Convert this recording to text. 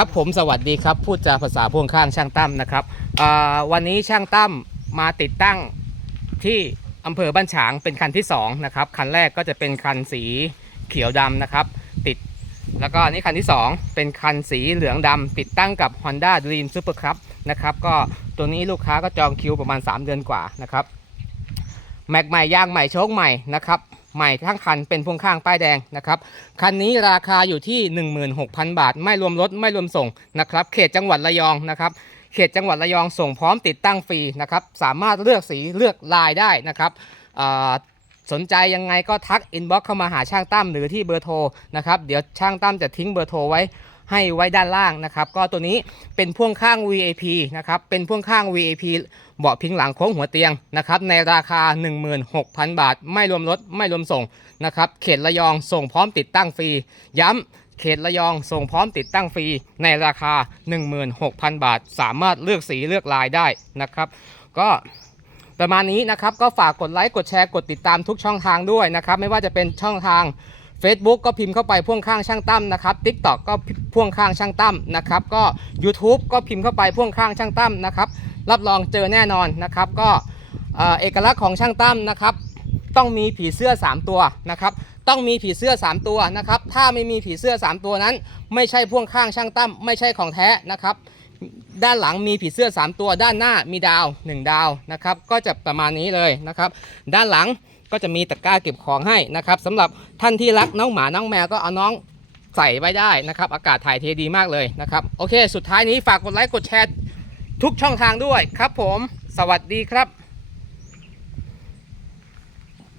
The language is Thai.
ครับผมสวัสดีครับพูดจาภาษาพ่วงข้างช่างตั้มนะครับวันนี้ช่างตั้มมาติดตั้งที่อำเภอบ้านฉางเป็นคันที่2นะครับคันแรกก็จะเป็นคันสีเขียวดำนะครับ ติดแล้วก็นนี้คันที่ 2 เป็นคันสีเหลืองดำติดตั้งกับ Honda Dream Super Cup นะครับก็ตัวนี้ลูกค้าก็จองคิวประมาณ 3 เดือนกว่านะครับแม็กใหม่ยางใหม่โชคใหม่นะครับ ใหม่ทั้งคันเป็นพ่วงข้างป้ายแดงนะครับคันนี้ราคาอยู่ที่ 16,000 บาท ไม่รวมรถไม่รวมส่งนะครับเขตจังหวัดระยองนะครับเขตจังหวัดระยองส่งพร้อมติดตั้งฟรีนะครับสามารถเลือกสีเลือกลายได้นะครับสนใจยังไงก็ทักอินบ็อกเข้ามาหาช่างตั้มหรือที่เบอร์โทรนะครับเดี๋ยวช่างตั้มจะทิ้งเบอร์โทรไว้ ให้ไว้ด้านล่างนะครับก็ตัวนี้เป็นพ่วงข้าง VAP นะครับเป็นพ่วงข้าง VAP เบาะพิงหลังโค้งหัวเตียงนะครับในราคา 16,000 บาท ไม่รวมรถไม่รวมส่งนะครับเขตระยองส่งพร้อมติดตั้งฟรี ย้ำเขตระยองส่งพร้อมติดตั้งฟรีในราคา 16,000 บาท สามารถเลือกสีเลือกลายได้นะครับก็ประมาณนี้นะครับก็ฝากกดไลค์กดแชร์กดติดตามทุกช่องทางด้วยนะครับไม่ว่าจะเป็นช่องทาง Facebook ก็พิมพ์เข้าไปพ่วงข้างช่างตั้มนะครับ TikTok ก็พ่วงข้างช่างตั้มนะครับ ก็ YouTube ก็พิมพ์เข้าไปพ่วงข้างช่างตั้มนะครับ รับรองเจอแน่นอนนะครับ ก็เอ่อเอกลักษณ์ของช่างตั้มนะครับ ต้องมีผีเสื้อ 3 ตัวนะครับ ต้องมีผีเสื้อ 3 ตัวนะครับ ถ้าไม่มีผีเสื้อ 3 ตัวนั้น ไม่ใช่พ่วงข้างช่างตั้มไม่ใช่ของแท้นะครับ ด้านหลังมีผีเสื้อ 3 ตัว ด้านหน้ามีดาว 1 ดาวนะครับ ก็จะประมาณนี้เลยนะครับ ด้านหลัง ก็จะมีตะกร้าเก็บของให้นะครับสำหรับท่านที่รักน้องหมาน้องแมวก็เอาน้องใส่ไว้ได้นะครับ อากาศถ่ายเทดีมากเลยนะครับ โอเค สุดท้ายนี้ฝากกดไลค์กดแชร์ทุกช่องทางด้วยครับผม สวัสดีครับ